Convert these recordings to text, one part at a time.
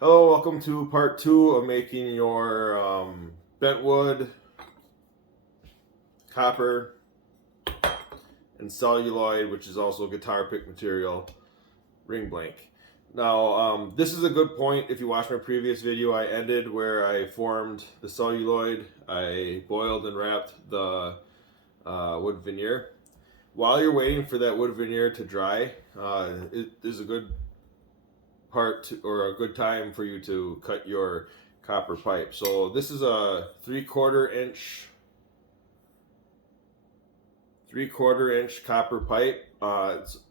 Hello, welcome to part 2 of making your Bentwood, copper, and celluloid, which is also guitar pick material, ring blank. Now, this is a good point. If you watched my previous video, I ended where I formed the celluloid. I boiled and wrapped the wood veneer. While you're waiting for that wood veneer to dry, it is a good or a good time for you to cut your copper pipe. So this is a 3/4 inch copper pipe.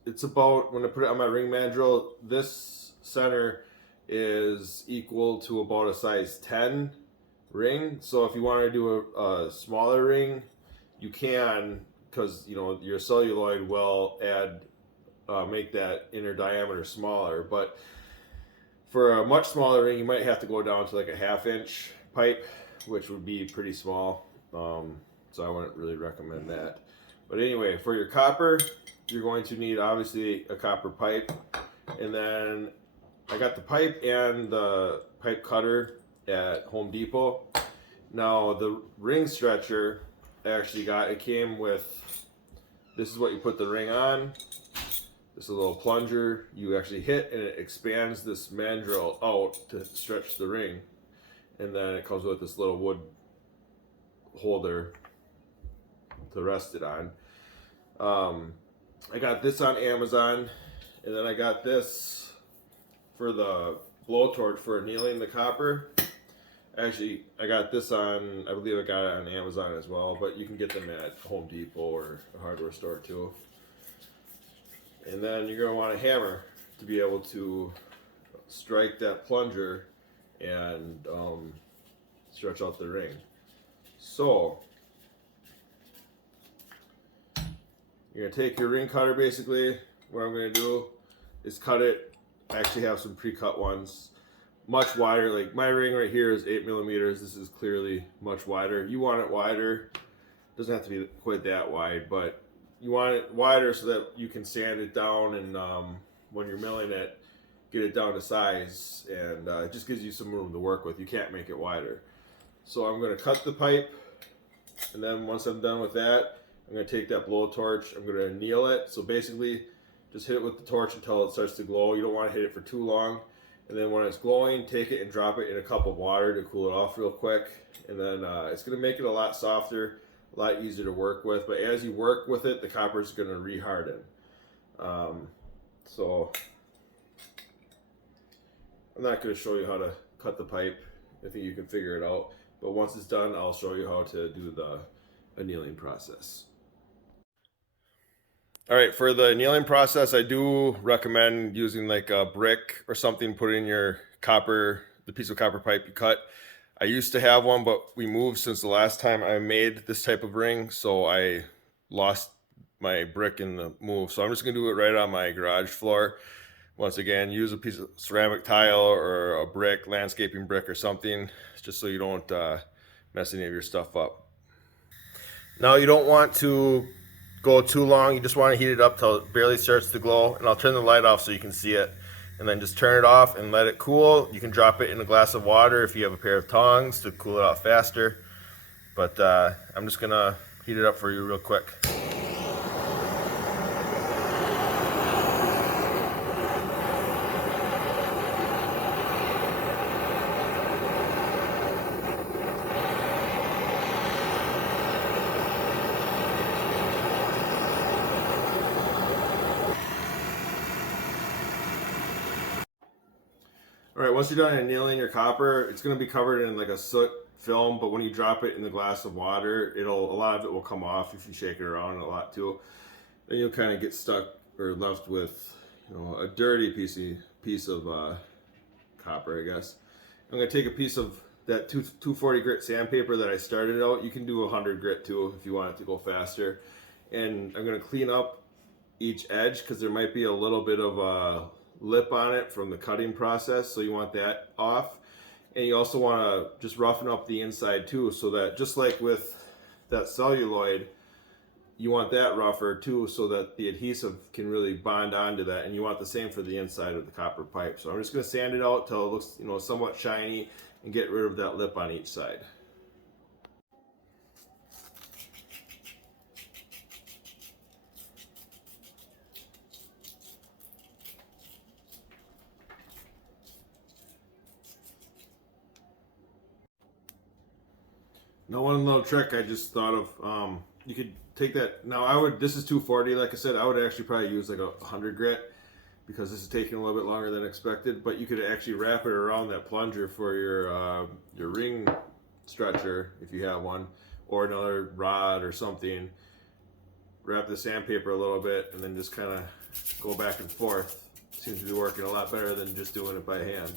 It's about, when I put it on my ring mandrel, this center is equal to about a size 10 ring. So if you want to do a smaller ring, you can, because your celluloid will make that inner diameter smaller. But for a much smaller ring, you might have to go down to like a 1/2 inch pipe, which would be pretty small. So I wouldn't really recommend that. But anyway, for your copper, you're going to need obviously a copper pipe. And then I got the pipe and the pipe cutter at Home Depot. Now the ring stretcher it came with, this is what you put the ring on. This is a little plunger you actually hit, and it expands this mandrel out to stretch the ring. And then it comes with this little wood holder to rest it on. I got this on Amazon, and then I got this for the blowtorch for annealing the copper. Actually, I got this on, I believe I got it on Amazon as well, but you can get them at Home Depot or a hardware store too. And then you're going to want a hammer to be able to strike that plunger and stretch out the ring. So you're going to take your ring cutter. Basically what I'm going to do is cut it. I actually have some pre-cut ones, much wider. Like my ring right here is 8 millimeters. This is clearly much wider. You want it wider. It doesn't have to be quite that wide, but you want it wider so that you can sand it down, and when you're milling it, get it down to size, and it just gives you some room to work with. You can't make it wider. So I'm going to cut the pipe, and then once I'm done with that, I'm going to take that blowtorch, I'm going to anneal it. So basically just hit it with the torch until it starts to glow. You don't want to hit it for too long, and then when it's glowing, take it and drop it in a cup of water to cool it off real quick, and then it's going to make it a lot softer, a lot easier to work with. But as you work with it, the copper is going to reharden. So I'm not going to show you how to cut the pipe. I think you can figure it out. But once it's done, I'll show you how to do the annealing process. All right, for the annealing process, I do recommend using like a brick or something, put in your copper, the piece of copper pipe you cut. I used to have one, but we moved since the last time I made this type of ring, so I lost my brick in the move. So I'm just gonna do it right on my garage floor. Once again, use a piece of ceramic tile or a brick, landscaping brick or something, just so you don't mess any of your stuff up. Now you don't want to go too long. You just want to heat it up till it barely starts to glow, and I'll turn the light off so you can see it, and then just turn it off and let it cool. You can drop it in a glass of water if you have a pair of tongs to cool it off faster, but I'm just gonna heat it up for you real quick. All right, once you're done annealing your copper, it's going to be covered in like a soot film, but when you drop it in the glass of water, a lot of it will come off if you shake it around a lot too. Then you'll kind of get stuck or left with, a dirty piece of copper, I guess. I'm going to take a piece of that 240 grit sandpaper that I started out. You can do 100 grit too if you want it to go faster. And I'm going to clean up each edge because there might be a little bit of a lip on it from the cutting process, so you want that off. And you also want to just roughen up the inside too, so that just like with that celluloid, you want that rougher too, so that the adhesive can really bond onto that, and you want the same for the inside of the copper pipe. So I'm just going to sand it out till it looks, you know, somewhat shiny, and get rid of that lip on each side. Now one little trick I just thought of, you could take that, now this is 240, like I said, I would actually probably use like 100 grit, because this is taking a little bit longer than expected, but you could actually wrap it around that plunger for your ring stretcher, if you have one, or another rod or something. Wrap the sandpaper a little bit, and then just kind of go back and forth. Seems to be working a lot better than just doing it by hand.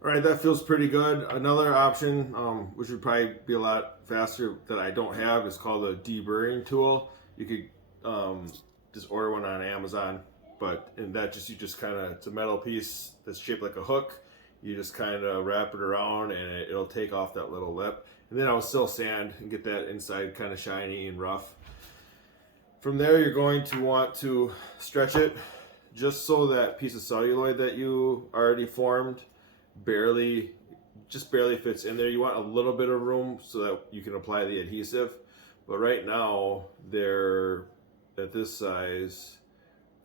All right, that feels pretty good. Another option, which would probably be a lot faster, that I don't have, is called a deburring tool. You could just order one on Amazon, and that you just kind of, it's a metal piece that's shaped like a hook. You just kind of wrap it around, and it'll take off that little lip. And then I'll still sand and get that inside kind of shiny and rough. From there, you're going to want to stretch it just so that piece of celluloid that you already formed just barely fits in there. You want a little bit of room so that you can apply the adhesive, but right now they're at this size,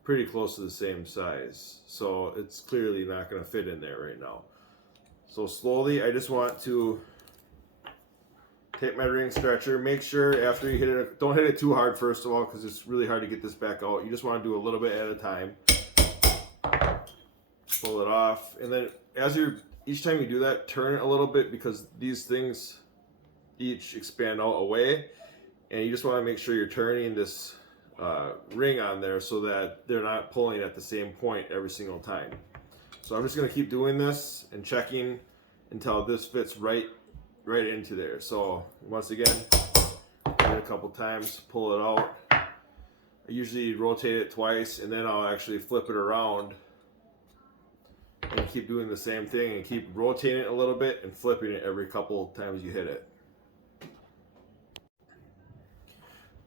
pretty close to the same size, so it's clearly not going to fit in there right now. So slowly, I just want to take my ring stretcher, make sure after you hit it, don't hit it too hard first of all, because it's really hard to get this back out. You just want to do a little bit at a time. Pull it off, and then each time you do that, turn it a little bit, because these things each expand out away, and you just want to make sure you're turning this ring on there so that they're not pulling at the same point every single time. So I'm just going to keep doing this and checking until this fits right into there. So once again, do it a couple times, pull it out. I usually rotate it twice, and then I'll actually flip it around and keep doing the same thing, and keep rotating it a little bit and flipping it every couple times you hit it.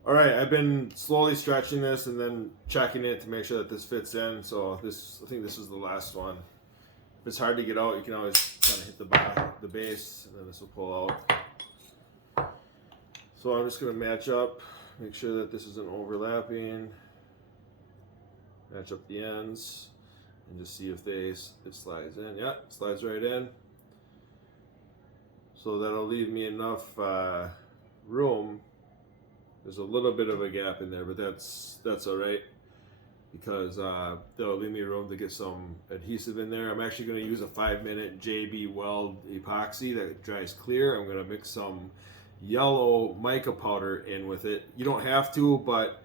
All right, I've been slowly stretching this and then checking it to make sure that this fits in. So I think this is the last one. If it's hard to get out, you can always kind of hit the base, and then this will pull out. So I'm just going to match up, make sure that this isn't overlapping, match up the ends, and just see if it slides in. Yeah, it slides right in. So that'll leave me enough room. There's a little bit of a gap in there, but that's all right, because that'll leave me room to get some adhesive in there. I'm actually going to use a 5-minute JB Weld epoxy that dries clear. I'm going to mix some yellow mica powder in with it. You don't have to, but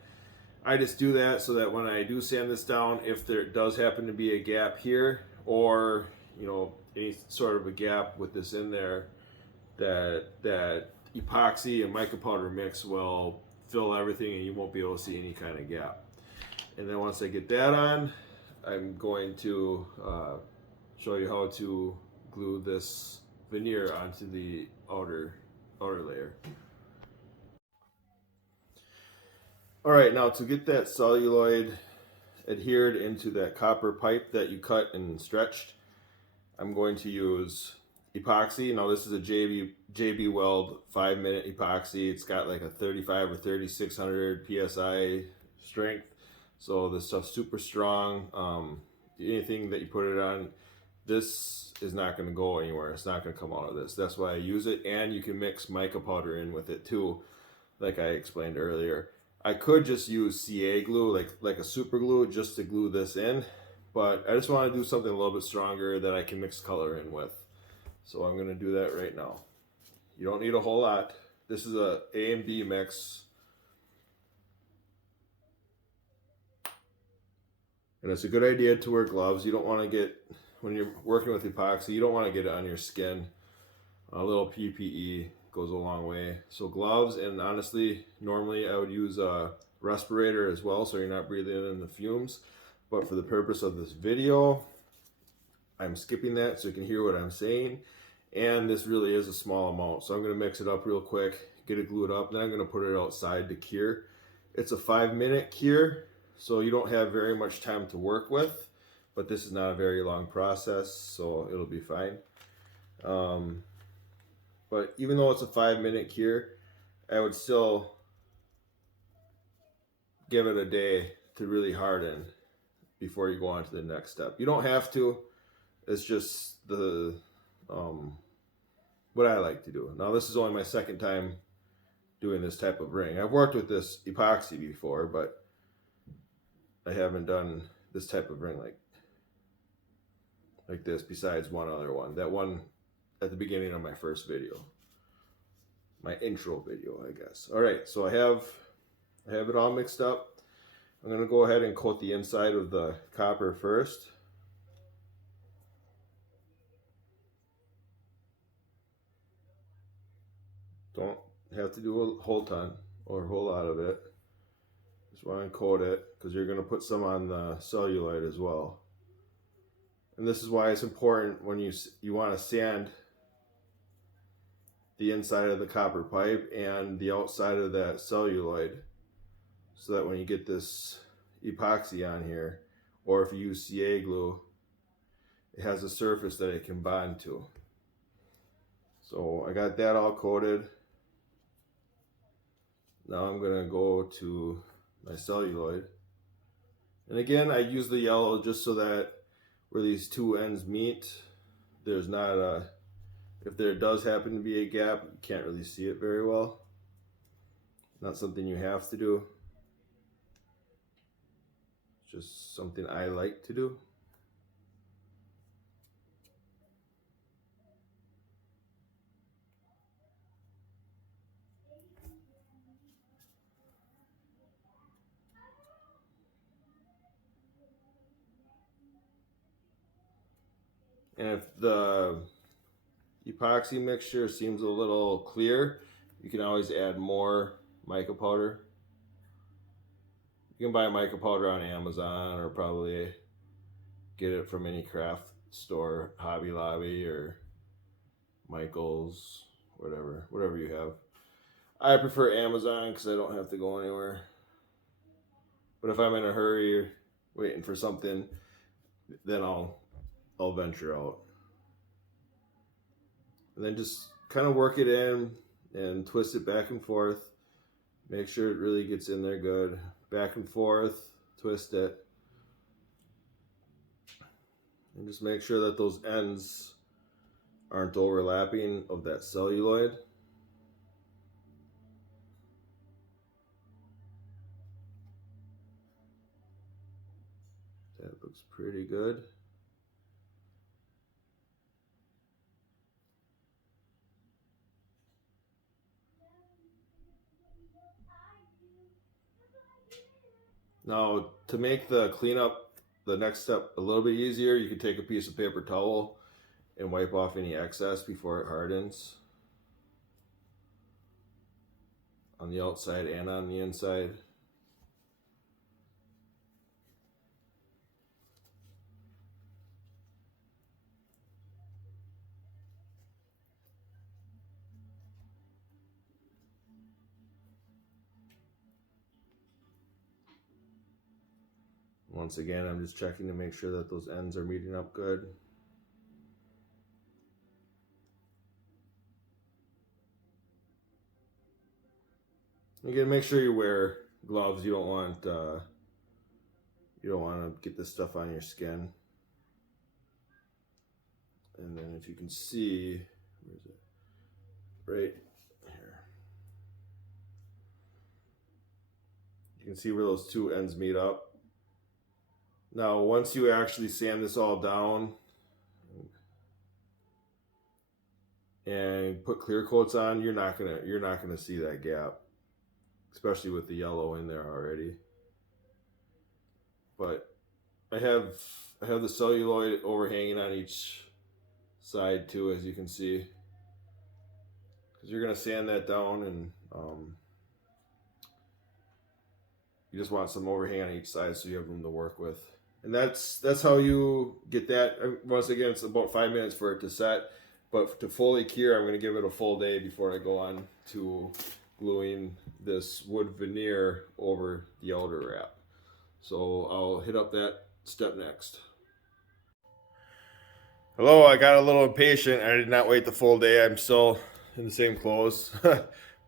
I just do that so that when I do sand this down, if there does happen to be a gap here, or any sort of a gap with this in there, that epoxy and mica powder mix will fill everything, and you won't be able to see any kind of gap. And then once I get that on, I'm going to show you how to glue this veneer onto the outer layer. All right, now to get that celluloid adhered into that copper pipe that you cut and stretched, I'm going to use epoxy. Now this is a JB Weld 5-minute epoxy. It's got like a 35 or 3600 psi strength, so this stuff's super strong. Anything that you put it on, this is not going to go anywhere. It's not going to come out of this. That's why I use it. And you can mix mica powder in with it too, like I explained earlier. I could just use CA glue, like a super glue, just to glue this in, but I just want to do something a little bit stronger that I can mix color in with. So I'm going to do that right now. You don't need a whole lot. This is a A and B mix. And it's a good idea to wear gloves. You don't want to get, when you're working with epoxy, you don't want to get it on your skin. A little PPE goes a long way. So gloves, and honestly, normally I would use a respirator as well, so you're not breathing in the fumes. But for the purpose of this video, I'm skipping that so you can hear what I'm saying. And this really is a small amount, so I'm going to mix it up real quick get it glued up. Then I'm going to put it outside to cure. It's a 5-minute cure, so you don't have very much time to work with, but this is not a very long process, so it'll be fine. But even though it's a 5-minute cure, I would still give it a day to really harden before you go on to the next step. You don't have to. It's just the what I like to do. Now this is only my second time doing this type of ring. I've worked with this epoxy before, but I haven't done this type of ring like this besides one other one. That one at the beginning of my first video. My intro video, I guess. Alright, so I have it all mixed up. I'm going to go ahead and coat the inside of the copper first. Don't have to do a whole ton or a whole lot of it. Just want to coat it because you're going to put some on the celluloid as well. And this is why it's important when you want to sand the inside of the copper pipe and the outside of that celluloid, so that when you get this epoxy on here, or if you use CA glue, it has a surface that it can bond to. So I got that all coated. Now I'm going to go to my celluloid. And again, I use the yellow just so that where these two ends meet, there's not a, if there does happen to be a gap, you can't really see it very well. Not something you have to do. It's just something I like to do. And if the epoxy mixture seems a little clear, you can always add more mica powder. You can buy mica powder on Amazon, or probably get it from any craft store, Hobby Lobby or Michael's, whatever you have. I prefer Amazon because I don't have to go anywhere. But if I'm in a hurry or waiting for something, then I'll venture out. And then just kind of work it in and twist it back and forth. Make sure it really gets in there good. Back and forth, twist it. And just make sure that those ends aren't overlapping of that celluloid. That looks pretty good. Now, to make the cleanup, the next step a little bit easier, you can take a piece of paper towel and wipe off any excess before it hardens. On the outside and on the inside. Once again, I'm just checking to make sure that those ends are meeting up good. Again, make sure you wear gloves. You don't want to get this stuff on your skin. And then if you can see, where is it? Right here. You can see where those two ends meet up. Now, once you actually sand this all down and put clear coats on, you're not gonna see that gap, especially with the yellow in there already. But I have the celluloid overhanging on each side too, as you can see, because you're gonna sand that down, and you just want some overhang on each side so you have room to work with. And that's how you get that. Once again, it's about 5 minutes for it to set. but to fully cure, I'm going to give it a full day before I go on to gluing this wood veneer over the outer wrap. So I'll hit up that step next. Hello, I got a little impatient. I did not wait the full day. I'm still in the same clothes.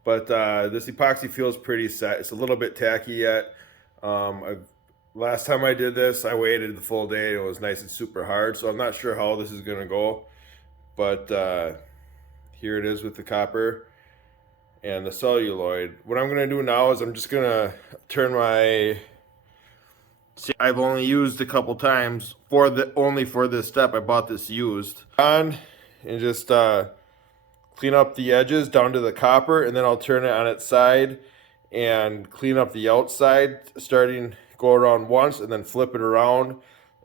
But this epoxy feels pretty set. It's a little bit tacky yet. Last time I did this, I waited the full day. It was nice and super hard. So I'm not sure how this is going to go. But here it is with the copper and the celluloid. What I'm going to do now is I'm just going to turn my... See, I've only used a couple times only for this step. I bought this used on and just clean up the edges down to the copper, and then I'll turn it on its side and clean up the outside, go around once and then flip it around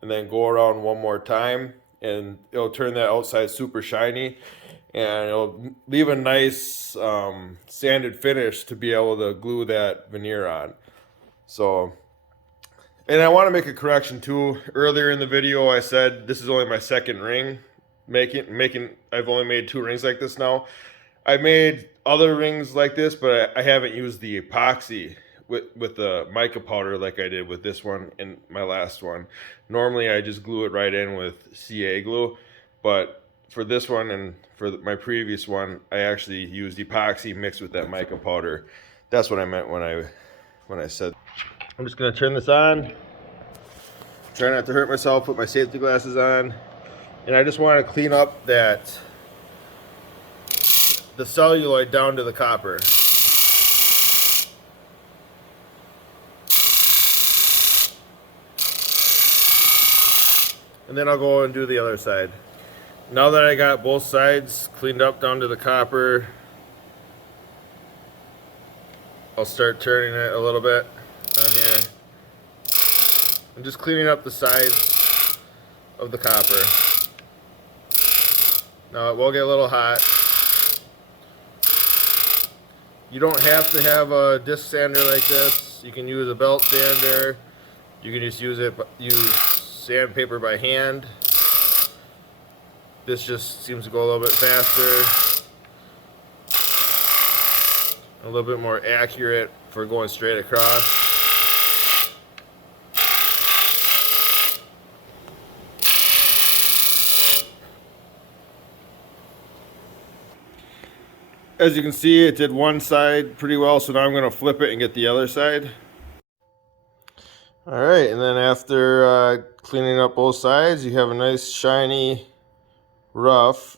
and then go around one more time, and it'll turn that outside super shiny and it'll leave a nice sanded finish to be able to glue that veneer on. So, and I want to make a correction too. Earlier in the video I said this is only my second ring I've only made 2 rings like this now. I've made other rings like this, but I haven't used the epoxy with the mica powder like I did with this one and my last one. Normally I just glue it right in with CA glue, but for this one and for my previous one I actually used epoxy mixed with that mica powder. That's what I meant when I said. I'm just going to turn this on, try not to hurt myself, put my safety glasses on, and I just want to clean up the celluloid down to the copper. And then I'll go and do the other side. Now that I got both sides cleaned up down to the copper, I'll start turning it a little bit on here. I'm just cleaning up the sides of the copper. Now it will get a little hot. You don't have to have a disc sander like this. You can use a belt sander. You can just use sandpaper by hand. This just seems to go a little bit faster, a little bit more accurate for going straight across. As you can see, it did one side pretty well, so now I'm going to flip it and get the other side. Alright, and then after cleaning up both sides, you have a nice shiny, rough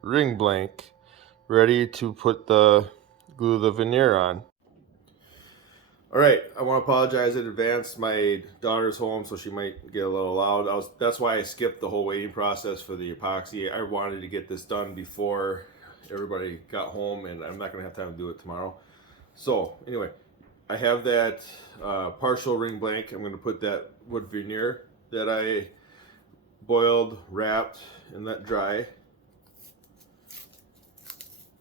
ring blank ready to glue the veneer on. Alright, I want to apologize in advance. My daughter's home, so she might get a little loud. That's why I skipped the whole waiting process for the epoxy. I wanted to get this done before everybody got home, and I'm not going to have time to do it tomorrow. So anyway, I have that partial ring blank. I'm going to put that wood veneer that I boiled, wrapped, and let dry.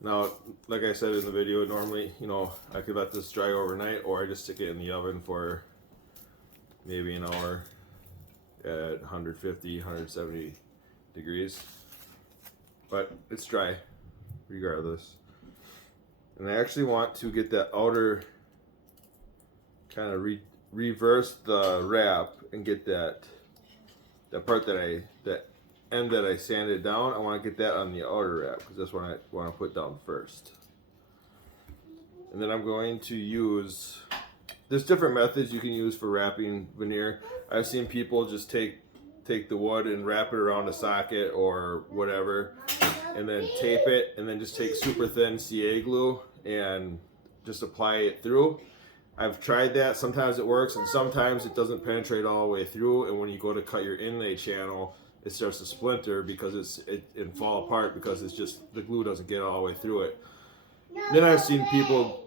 Now, like I said in the video, normally, I could let this dry overnight, or I just stick it in the oven for maybe an hour at 150, 170 degrees. But it's dry regardless. And I actually want to get that outer, kind of reverse the wrap and get that part that end that I sanded down. I want to get that on the outer wrap because that's what I want to put down first. And then I'm going to use, there's different methods you can use for wrapping veneer. I've seen people just take the wood and wrap it around a socket or whatever, and then tape it, and then just take super thin CA glue and just apply it through. I've tried that. Sometimes it works and sometimes it doesn't penetrate all the way through, and when you go to cut your inlay channel, it starts to splinter because it fall apart because it's just the glue doesn't get all the way through it. Then I've seen people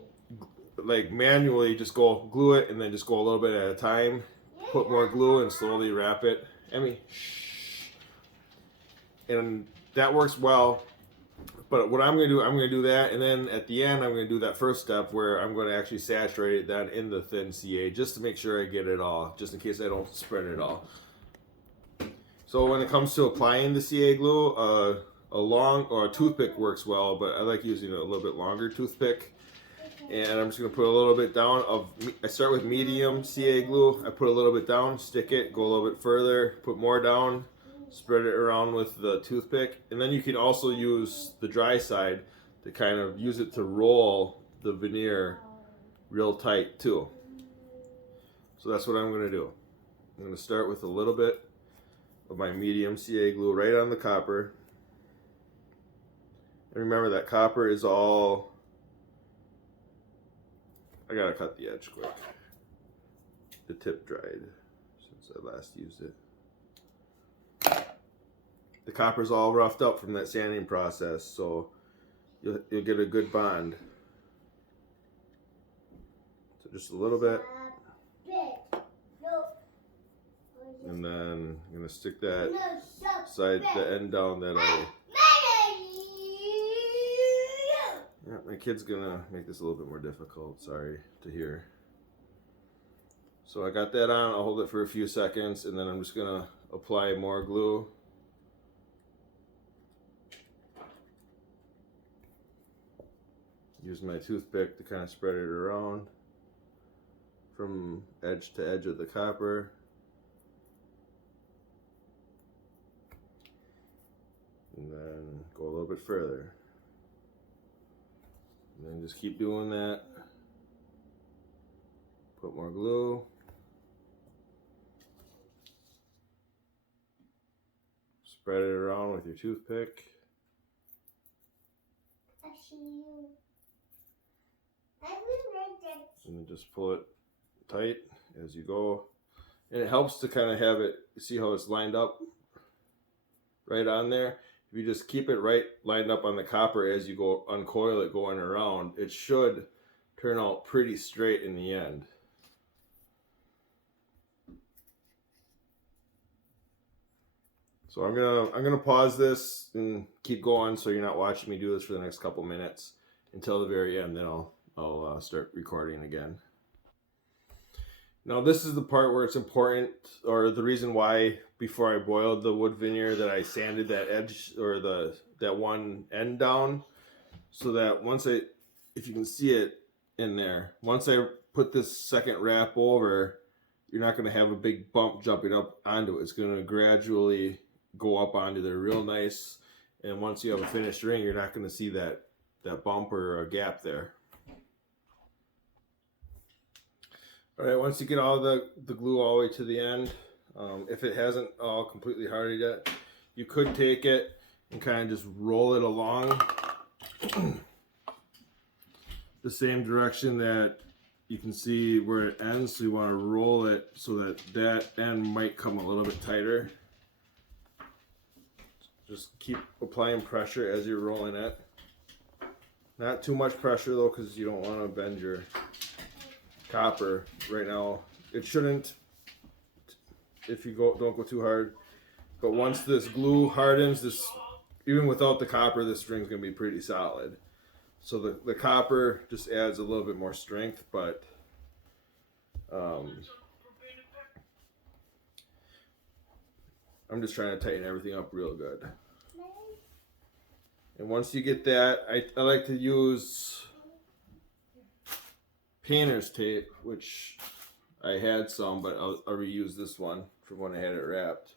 like manually just go glue it and then just go a little bit at a time, put more glue and slowly wrap it. And that works well. But what I'm going to do, I'm going to do that, and then at the end I'm going to do that first step where I'm going to actually saturate it then in the thin CA just to make sure I get it all, just in case I don't spread it all. So when it comes to applying the CA glue, a long or a toothpick works well, but I like using a little bit longer toothpick. And I'm just going to put a little bit down of, I start with medium CA glue. I put a little bit down, stick it, go a little bit further, put more down, spread it around with the toothpick. And then you can also use the dry side to kind of use it to roll the veneer real tight too. So that's what I'm going to do. I'm going to start with a little bit of my medium CA glue right on the copper. And remember that copper is all, I gotta cut the edge quick. The tip dried since I last used it. The copper's all roughed up from that sanding process, so you'll get a good bond. So just a little bit. And then I'm gonna stick that side, the end down that yeah, my kid's gonna make this a little bit more difficult, sorry to hear. So I got that on, I'll hold it for a few seconds, and then I'm just gonna apply more glue. Use my toothpick to kind of spread it around from edge to edge of the copper. And then go a little bit further. And then just keep doing that. Put more glue. Spread it around with your toothpick. And then just pull it tight as you go. And it helps to kind of have it, see how it's lined up right on there. If you just keep it right lined up on the copper as you go uncoil it going around, it should turn out pretty straight in the end. So I'm gonna pause this and keep going so you're not watching me do this for the next couple minutes until the very end. Then I'll start recording again. Now this is the part where it's important, or the reason why before I boiled the wood veneer that I sanded that edge or that one end down, so that once if you can see it in there, once I put this second wrap over, you're not going to have a big bump jumping up onto it. It's going to gradually go up onto there real nice, and once you have a finished ring, you're not going to see that bump or a gap there. All right, once you get all the glue all the way to the end, if it hasn't all completely hardened yet, you could take it and kind of just roll it along the same direction that you can see where it ends. So you want to roll it so that end might come a little bit tighter. Just keep applying pressure as you're rolling it. Not too much pressure though, because you don't want to bend your copper right now. It shouldn't if you don't go too hard. But once this glue hardens, even without the copper, this string's gonna be pretty solid. So the copper just adds a little bit more strength, but I'm just trying to tighten everything up real good. And once you get that, I like to use painter's tape, which I had some, but I'll reuse this one from when I had it wrapped.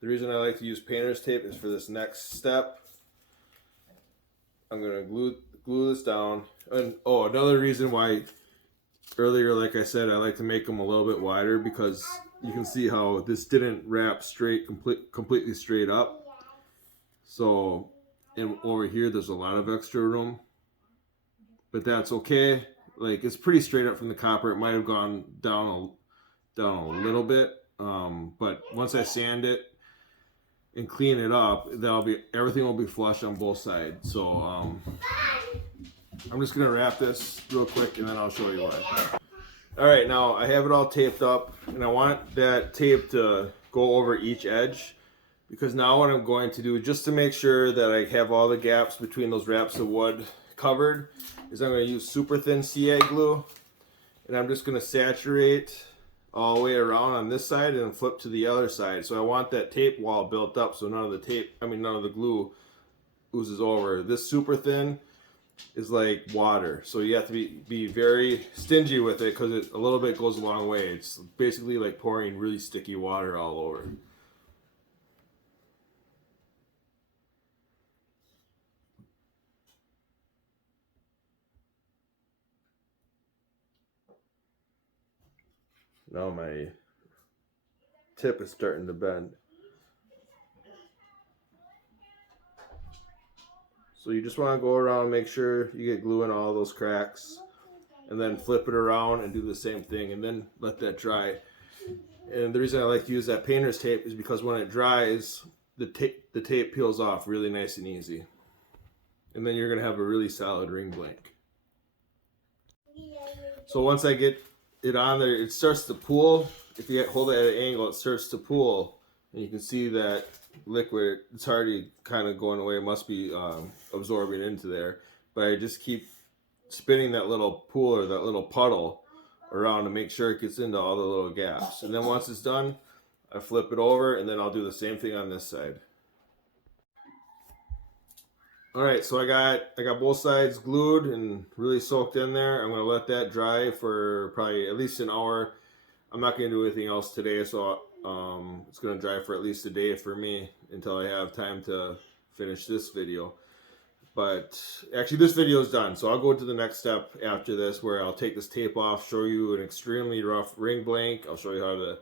The reason I like to use painter's tape is for this next step. I'm gonna glue this down. And oh, another reason why earlier, like I said, I like to make them a little bit wider, because you can see how this didn't wrap straight, completely straight up. So, and over here, there's a lot of extra room, but that's okay. Like, it's pretty straight up from the copper. It might have gone down a little bit, but once I sand it and clean it up, everything will be flush on both sides. So I'm just gonna wrap this real quick and then I'll show you why. All right, now I have it all taped up, and I want that tape to go over each edge, because now what I'm going to do, just to make sure that I have all the gaps between those wraps of wood covered, is I'm going to use super thin CA glue, and I'm just going to saturate all the way around on this side and then flip to the other side. So I want that tape wall built up so none of the glue oozes over. This super thin is like water, so you have to be very stingy with it because a little bit goes a long way. It's basically like pouring really sticky water all over. Now my tip is starting to bend. So you just want to go around, make sure you get glue in all those cracks, and then flip it around and do the same thing, and then let that dry. And the reason I like to use that painter's tape is because when it dries, the tape peels off really nice and easy. And then you're going to have a really solid ring blank. So once I get it on there, it starts to pool. If you hold it at an angle, it starts to pool. And you can see that liquid, it's already kind of going away. It must be absorbing into there. But I just keep spinning that little pool or that little puddle around to make sure it gets into all the little gaps. And then once it's done, I flip it over, and then I'll do the same thing on this side. All right, so I got both sides glued and really soaked in there. I'm gonna let that dry for probably at least an hour. I'm not gonna do anything else today, so it's gonna dry for at least a day for me until I have time to finish this video. But actually this video is done, so I'll go to the next step after this, where I'll take this tape off, show you an extremely rough ring blank. I'll show you how to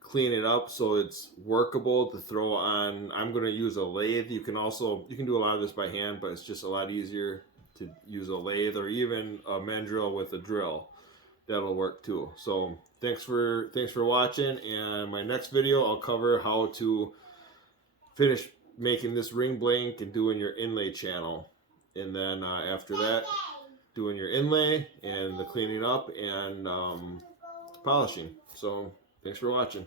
clean it up so it's workable to throw on. I'm going to use a lathe. You can do a lot of this by hand, but it's just a lot easier to use a lathe, or even a mandrel with a drill. That'll work too. So thanks for watching, and my next video I'll cover how to finish making this ring blank and doing your inlay channel, and then after that doing your inlay and the cleaning up and polishing. So thanks for watching.